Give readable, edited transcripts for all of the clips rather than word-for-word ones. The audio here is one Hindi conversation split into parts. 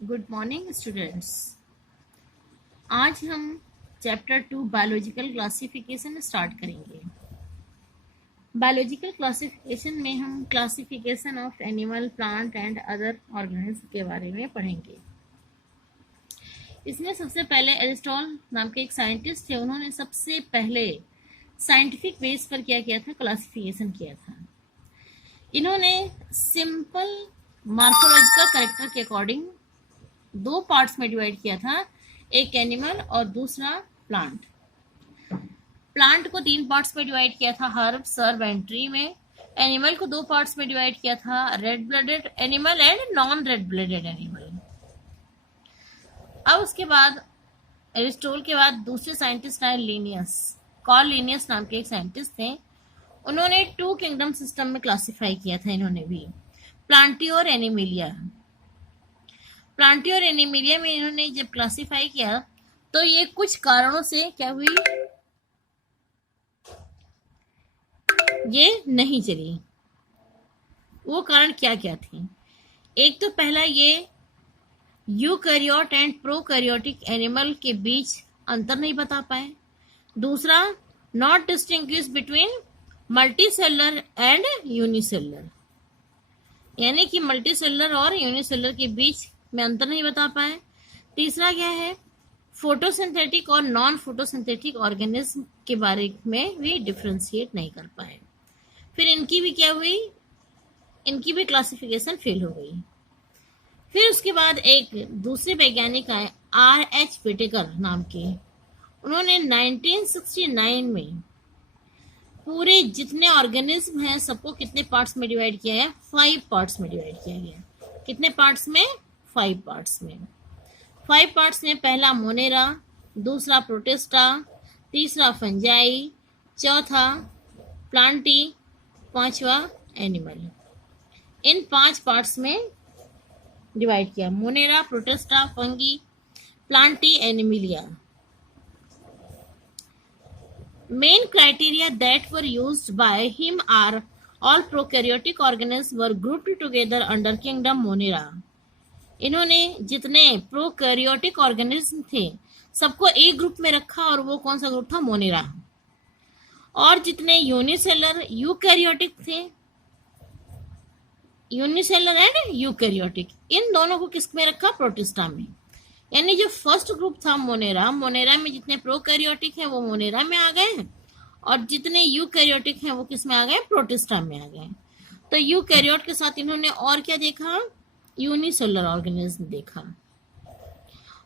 Good morning students. आज हम चैप्टर 2 बायोलॉजिकल क्लासिफिकेशन स्टार्ट करेंगे। बायोलॉजिकल क्लासिफिकेशन में हम classification of animal, plant and other organism के बारे में पढ़ेंगे। इसमें सबसे पहले एरिस्टॉटल नाम के एक साइंटिस्ट थे। उन्होंने सबसे पहले साइंटिफिक बेस पर क्या किया था, क्लासिफिकेशन किया था। इन्होंने सिंपल मॉर्फोलॉजिकल कैरेक्टर के अकॉर्डिंग दो पार्ट्स में डिवाइड किया था, एक एनिमल और दूसरा प्लांट। प्लांट को 3 पार्ट्स में डिवाइड किया था, हर्ब, सर्ब एंड ट्री में। एनिमल को 2 पार्ट्स में डिवाइड किया था, red blooded animal and non red blooded animal. अब उसके बाद एरिस्टोटल के बाद दूसरे साइंटिस्ट आए लिनियस। कार्ल लिनियस नाम के एक साइंटिस्ट थे। उन्होंने 2 किंगडम सिस्टम में क्लासिफाई किया था। इन्होंने भी प्लांटी और एनिमिलिया। प्लांटी और एनिमिलिया में इन्होंने जब क्लासिफाई किया तो ये कुछ कारणों से क्या हुई, ये नहीं चली। वो कारण क्या क्या थे? एक तो पहला, ये यूकैरियोट एंड प्रोकैरियोटिक एनिमल के बीच अंतर नहीं बता पाए। दूसरा, not distinguish between multicellular and unicellular, यानी कि मल्टीसेलुलर और यूनिसेलुलर के बीच में अंतर नहीं बता पाए। तीसरा क्या है, फोटोसिंथेटिक और नॉन फोटोसिंथेटिक ऑर्गेनिज्म के बारे में भी डिफ्रेंशिएट नहीं कर पाए। फिर इनकी भी क्या हुई, इनकी भी क्लासिफिकेशन फेल हो गई। फिर उसके बाद एक दूसरे वैज्ञानिक आए, R.H. विटेकर नाम के। उन्होंने 1969 में पूरे जितने ऑर्गेनिज्म हैं सबको कितने पार्ट्स में डिवाइड किया है, 5 पार्ट्स में डिवाइड किया गया। कितने पार्ट्स में? 5 पार्ट्स में। 5 पार्ट्स में पहला मोनेरा, दूसरा प्रोटिस्टा, तीसरा फंजाई, चौथा प्लांटी, पांचवा एनिमल। इन 5 पार्ट्स में डिवाइड किया, Monera, protista, fungi, Plantae, Animalia. Main criteria that were used by him are all prokaryotic organisms were grouped together under kingdom Monera. इन्होंने जितने प्रोकैरियोटिक ऑर्गेनिज्म थे सबको एक ग्रुप में रखा, और वो कौन सा ग्रुप था? मोनेरा। और जितने यूनिसेलर यूकैरियोटिक थे, यूनिसेलर एंड यूकैरियोटिक, इन दोनों को किस में रखा? प्रोटिस्टा में। यानी जो फर्स्ट ग्रुप था मोनेरा, मोनेरा में जितने प्रोकैरियोटिक हैं वो मोनेरा में आ गए, और जितने यूकैरियोटिक हैं वो किस में आ गए? प्रोटिस्टा में आ गए। तो यूकैरियोट के साथ इन्होंने और क्या देखा? यूनिसेलुलर ऑर्गेनिज्म देखा।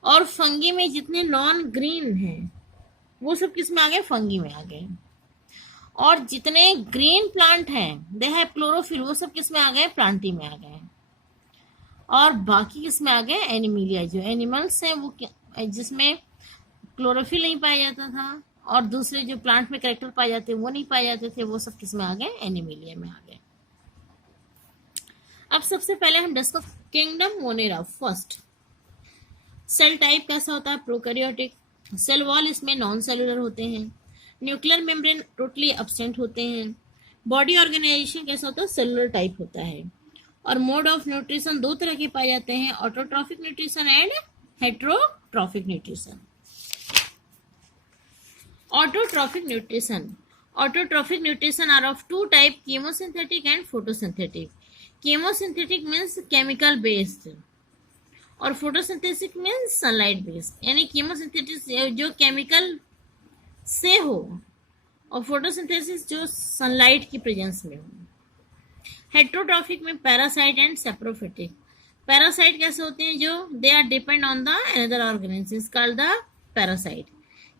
और फंगी में जितने नॉन ग्रीन हैं वो सब किस में आ गए? फंगी में आ गए। और जितने ग्रीन प्लांट हैं, दे हैव क्लोरोफिल, वो सब किस में आ गए? प्लांटी में आ गए। और बाकी किसमें आ गए? एनिमिलिया। जो एनिमल्स हैं वो जिसमें क्लोरोफिल नहीं पाया जाता था, और दूसरे जो प्लांट में कैरेक्टर पाए जाते वो नहीं पाए जाते थे, वो सब किसमें आ गए? एनिमिलिया में आ गए। अब सबसे पहले हम discuss kingdom Monera. First, cell type कैसा होता है? प्रोकैरियोटिक। सेल वॉल इसमें नॉन सेलुलर होते हैं। न्यूक्लियर मेम्ब्रेन टोटली एब्सेंट होते हैं। बॉडी ऑर्गेनाइजेशन कैसा होता है? सेलुलर टाइप होता है। और मोड ऑफ न्यूट्रिशन 2 तरह के पाए जाते हैं, autotrophic nutrition and heterotrophic nutrition. Autotrophic nutrition, autotrophic nutrition are of 2 type, chemosynthetic and photosynthetic. Chemosynthetic means chemical based, और फोटोसिंथेटिक मीन्स सनलाइट बेस्ड। यानी कीमोसिंथेटिक जो केमिकल से हो, और फोटोसिंथेसिस जो सनलाइट की प्रेजेंस में हो। हेटेरोट्रॉफिक में पैरासाइट एंड सेप्रोफिटिक। पैरासाइट कैसे होते हैं? जो they are depend on the another organism called the parasite,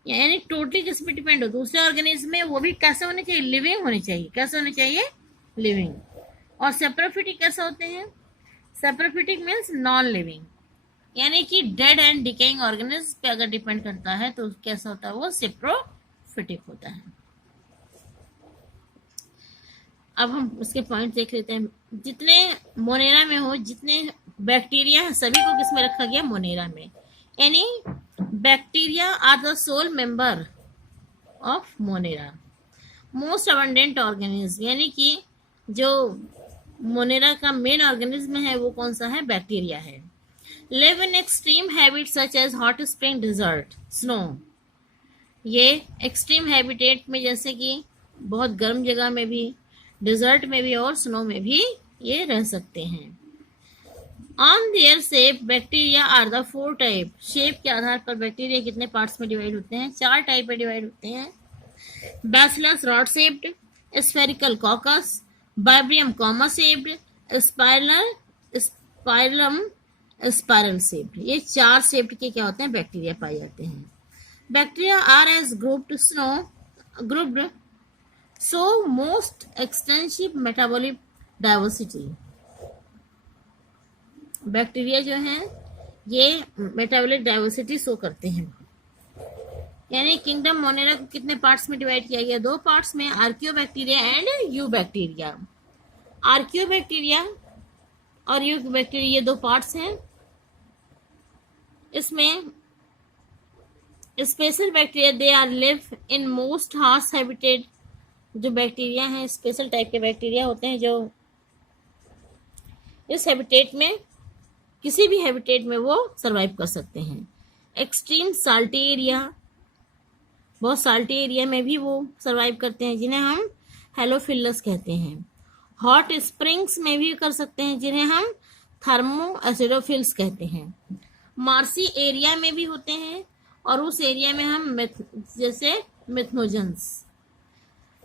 यानी टोटली किस पे डिपेंड हो? दूसरे ऑर्गेनिज्म में। वो भी कैसे होने चाहिए? लिविंग होने चाहिए। कैसे होने चाहिए? लिविंग। और सेप्रोफिटिक कैसे होते हैं? सेप्रोफिटिक मीन्स नॉन लिविंग, यानी कि डेड एंड डिकेइंग ऑर्गेनिज्म पे अगर डिपेंड करता है तो कैसा होता है? वो सेप्रोफिटिक होता है। अब हम उसके पॉइंट देख लेते हैं। जितने मोनेरा में हो, जितने बैक्टीरिया है, सभी को किस में रखा गया? मोनेरा में। यानी bacteria are the sole member of Monera. Most abundant organism, यानी कि जो मोनेरा का मेन ऑर्गेनिज्म है वो कौन सा है? बैक्टीरिया है। Live in extreme habit such as hot spring desert snow. ये एक्सट्रीम हैबिटेट में जैसे कि बहुत गर्म जगह में भी, डिजर्ट में भी और स्नो में भी ये रह सकते हैं। On their shape bacteria are the 4 type. Shape के आधार पर बैक्टीरिया कितने पार्ट्स में डिवाइड होते हैं? 4 टाइप में डिवाइड होते हैं। Bacillus rod shaped, spherical coccus, vibrium comma shaped, spirillum spiral shaped. ये 4 शेप्ड के क्या होते हैं? बैक्टीरिया पाए जाते हैं। Bacteria are as grouped so most extensive metabolic diversity। Bacteria जो हैं ये मेटाबॉलिक डाइवर्सिटी शो करते हैं। यानी किंगडम मोनेरा को कितने पार्ट्स में डिवाइड किया गया? 2 पार्ट्स में, आर्कियोबैक्टीरिया एंड यूबैक्टीरिया। आर्कियोबैक्टीरिया और यूबैक्टीरिया ये 2 पार्ट्स हैं। इसमें special bacteria they are live in most harsh habitat. जो बैक्टीरिया हैं स्पेशल टाइप के बैक्टीरिया होते हैं जो इस हैबिटेट में, किसी भी हैबिटेट में वो सरवाइव कर सकते हैं। एक्सट्रीम साल्टी एरिया, बहुत साल्टी एरिया में भी वो सरवाइव करते हैं जिन्हें हम हेलोफिलस कहते हैं। हॉट स्प्रिंग्स में भी कर सकते हैं जिन्हें हम थर्मो एसिडोफिल्स कहते हैं। मार्सी एरिया में भी होते हैं और उस एरिया में हम जैसे methanogens.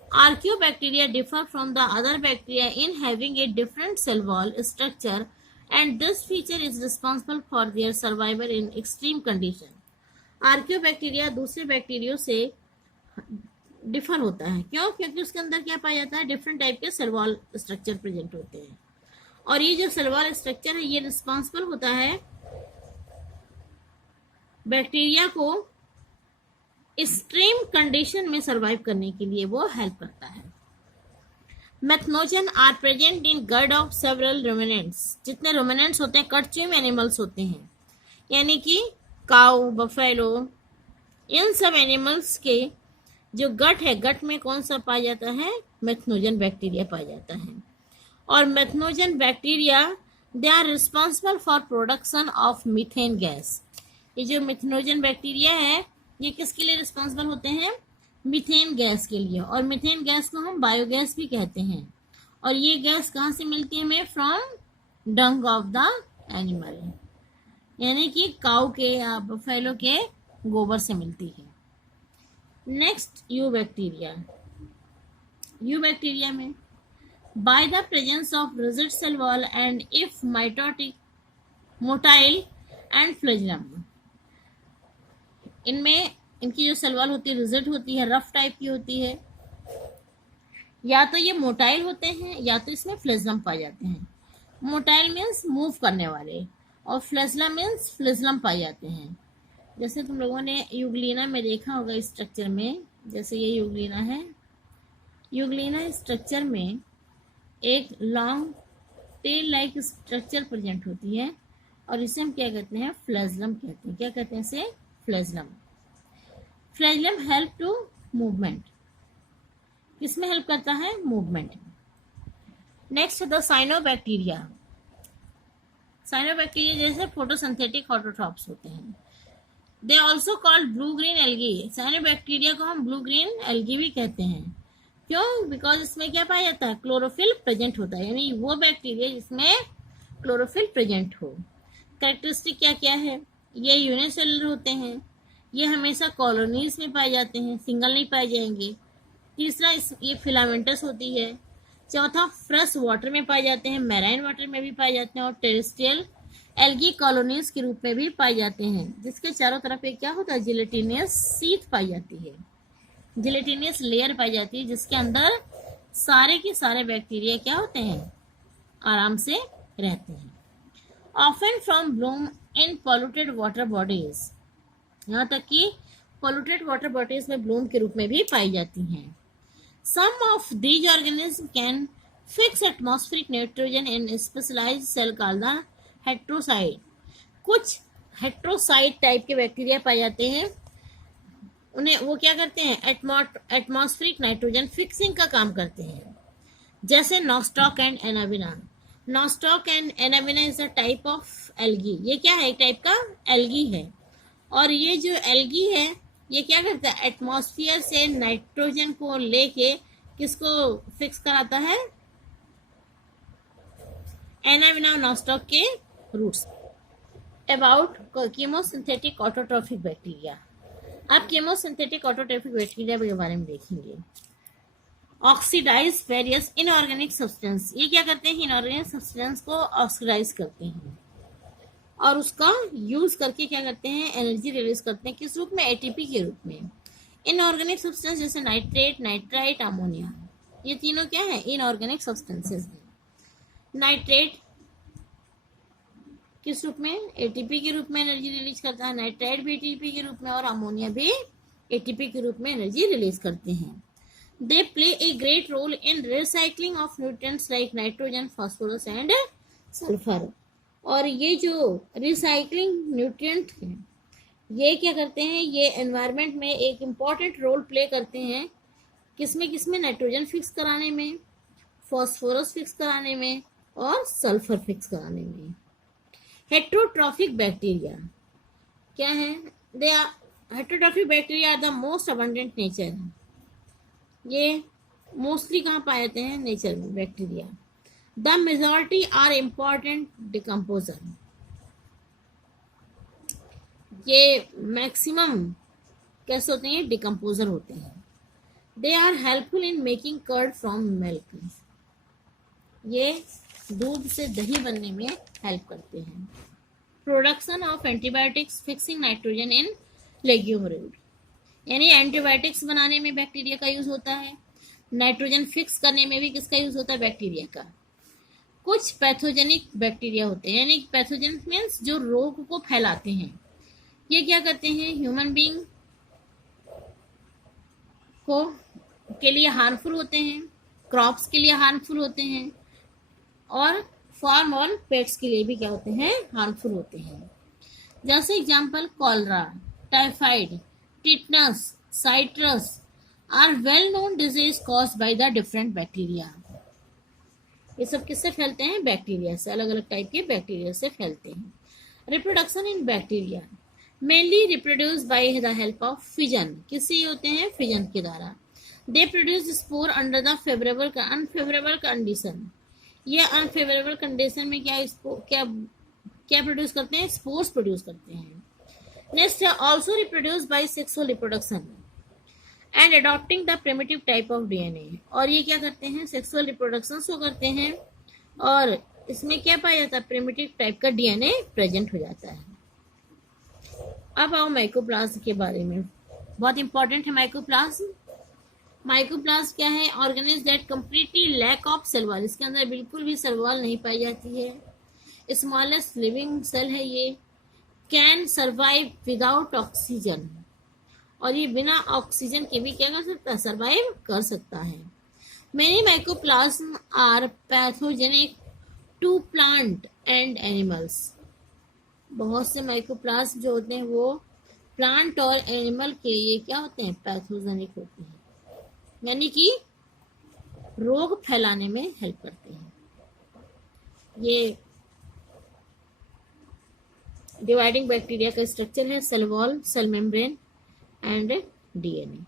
Archaebacteria differ from the other bacteria in having a different cell wall structure and this feature is responsible for their survival in extreme condition। आर्कियोबैक्टीरिया दूसरे बैक्टीरियो से डिफर होता है। क्यों? क्योंकि उसके अंदर क्या पाया जाता है? डिफरेंट टाइप के सेल वॉल स्ट्रक्चर प्रेजेंट होते हैं और ये जो सेल वॉल स्ट्रक्चर है ये रिस्पॉन्सिबल होता है बैक्टीरिया को एक्सट्रीम कंडीशन में सरवाइव करने के लिए वो हेल्प करता है। Methanogen are present in gut of several ruminants. जितने रुमिनेंट्स होते हैं कटच्यूम एनिमल्स होते हैं, यानी कि काऊ, बफेलो, इन सब एनिमल्स के जो गट है, गट में कौन सा पाया जाता है? मेथनोजन बैक्टीरिया पाया जाता है। और methanogen bacteria they are responsible for production of methane gas. ये जो मेथनोजन बैक्टीरिया है ये किसके लिए रिस्पॉन्सिबल होते हैं? मीथेन गैस के लिए। और मीथेन गैस को हम बायोगैस भी कहते हैं। और ये गैस कहाँ से मिलती है हमें? From Dang of the animal, यानी कि काऊ के या बफेलो के गोबर से मिलती है। Next eubacteria. यूबैक्टीरिया में by the presence of rigid cell wall and if motile and flagellum. इनमें इनकी जो सेल वॉल होती है रिजिड होती है, रफ टाइप की होती है। या तो ये मोटाइल होते हैं या तो इसमें फ्लैजेलम पाए जाते हैं। मोटाइल मीन्स मूव करने वाले और फ्लैजेलम मीन्स फ्लैजेलम पाए जाते हैं। जैसे तुम लोगों ने यूग्लिना में देखा होगा इस स्ट्रक्चर में, जैसे ये यूग्लिना है। यूग्लिना स्ट्रक्चर में एक long tail like structure present होती है और इसे हम क्या कहते हैं? फ्लैजेलम कहते हैं। क्या कहते हैं इसे? Flagellum. Flagellum help to movement. किसमें हेल्प करता है? Movement. Next the cyanobacteria. Cyanobacteria जैसे फोटोसिंथेटिक ऑटोट्रॉप्स होते हैं। They also called blue green algae. Cyanobacteria को हम ब्लू ग्रीन एल्गी भी कहते हैं। क्यों? बिकॉज इसमें क्या पाया जाता है? क्लोरोफिल प्रेजेंट होता है, यानी वो बैक्टीरिया जिसमें क्लोरोफिल प्रेजेंट हो। कैरेक्टरिस्टिक क्या क्या है? ये यूनिसेलुलर होते हैं, ये हमेशा कॉलोनीज में पाए जाते हैं, सिंगल नहीं पाए जाएंगे। तीसरा ये फिलामेंटस होती है। चौथा फ्रेश वाटर में पाए जाते हैं, मैराइन वाटर में भी पाए जाते हैं और टेरेस्ट्रियल एल्गी कॉलोनीज के रूप में भी पाए जाते हैं, जिसके चारों तरफ एक क्या होता है? जिलेटिनियस सीथ पाई जाती है, जिलेटिनियस लेयर पाई जाती है जिसके अंदर सारे के सारे बैक्टीरिया क्या होते हैं? आराम से रहते हैं। Often from bloom in polluted water bodies. यहाँ तक कि पॉल्यूटेड वाटर बॉडीज में ब्लूम के रूप में भी पाई जाती हैं। Some of these organism can fix atmospheric nitrogen in specialised cell called the heterocyst. कुछ हेट्रोसाइट टाइप के बैक्टीरिया पाए जाते हैं, उन्हें वो क्या करते हैं? एटमॉस्फेरिक नाइट्रोजन फिक्सिंग का काम करते हैं, जैसे nostoc and Anabaena. Nostoc and Anabaena is a type of algae. ये क्या है? एक टाइप का एल्गी है। और ये जो एल्गी है ये क्या करता है? एटमॉस्फेयर से नाइट्रोजन को लेके किसको फिक्स कराता है? एनाविना नॉस्टॉक के roots. About chemosynthetic autotrophic bacteria. अब कीमोसिंथेटिक ऑटोट्रॉफिक बैक्टीरिया के बारे में देखेंगे। Oxidise various inorganic substance. ये क्या करते हैं? इनऑर्गेनिक सब्सटेंस को ऑक्सीडाइज करते हैं और उसका यूज करके क्या करते हैं? एनर्जी रिलीज करते हैं। किस रूप में? एटीपी के रूप में। इनऑर्गेनिक सब्सटेंस जैसे नाइट्रेट, नाइट्राइट, अमोनिया, ये तीनों क्या है? इनऑर्गेनिक सब्सटेंसेस हैं। नाइट्रेट किस रूप में? एटीपी के रूप में एनर्जी रिलीज करता है। नाइट्राइट भी एटीपी के रूप में और अमोनिया भी एटीपी के रूप में एनर्जी रिलीज करते हैं। They play a great role in recycling of nutrients like nitrogen, phosphorus and sulphur. और ये जो रिसाइकलिंग न्यूट्रिएंट हैं ये क्या करते हैं? ये एनवायरनमेंट में एक इम्पॉर्टेंट रोल प्ले करते हैं। किसमें किसमें? नाइट्रोजन फिक्स कराने में, फॉस्फोरस फिक्स कराने में और सल्फर फिक्स कराने में। हेट्रोट्रॉफिक बैक्टीरिया क्या है? They are heterotrophic bacteria are the most abundant nature. ये मोस्टली कहाँ पाए जाते हैं? नेचर में bacteria. The majority are important decomposer. ये मैक्सिमम कैसे होते हैं? डिकम्पोजर होते हैं। They are helpful in making curd from milk. ये दूध से दही बनने में हेल्प करते हैं। Production of antibiotics fixing nitrogen in legume root. यानी एंटीबायोटिक्स बनाने में बैक्टीरिया का यूज होता है। नाइट्रोजन फिक्स करने में भी किसका यूज होता है? बैक्टीरिया का। कुछ पैथोजेनिक बैक्टीरिया होते हैं, यानी पैथोजेनिक मीन्स जो रोग को फैलाते हैं। ये क्या करते हैं? ह्यूमन बीइंग को के लिए हार्मफुल होते हैं, क्रॉप्स के लिए हार्मफुल होते हैं और फार्म और पेट्स के लिए भी क्या होते हैं? हार्मफुल होते हैं। जैसे example cholera, typhoid, tetanus, citrus are well known disease caused by the different bacteria. ये सब किससे फैलते हैं? बैक्टीरिया से। अलग अलग टाइप के बैक्टीरिया से फैलते हैं। Reproduction in bacteria mainly reproduce by the help of fission. किससे होते हैं? फिजन के द्वारा। They produce spore under the favourable unfavourable condition. ये अनफेवरेबल कंडीशन में क्या प्रोड्यूस करते हैं? स्पोर्स प्रोड्यूस करते हैं। नेक्स्ट है also reproduce by sexual reproduction and adopting the primitive type of DNA. और ये क्या करते हैं? सेक्सुअल रिप्रोडक्शन को करते हैं और इसमें क्या पाया जाता है? प्रिमिटिव टाइप का डीएनए प्रेजेंट हो जाता है। अब आओ माइकोप्लाज्म के बारे में। बहुत इंपॉर्टेंट है माइकोप्लाज्म। माइकोप्लाज्म क्या है? Organism that completely lack of cell wall. इसके अंदर बिल्कुल भी सेल वॉल नहीं पाई जाती है। स्मॉलेस्ट लिविंग सेल है ये। Can survive without oxygen. और ये बिना ऑक्सीजन के भी क्या कर सकता है? सर्वाइव कर सकता है। Many mycoplasma are pathogenic to plant and animals. बहुत से माइकोप्लाज्म जो होते हैं वो प्लांट और एनिमल के ये क्या होते हैं? पैथोजेनिक होते हैं, यानी कि रोग फैलाने में हेल्प करते हैं। ये डिवाइडिंग बैक्टीरिया का स्ट्रक्चर है cell wall, cell membrane and DNA.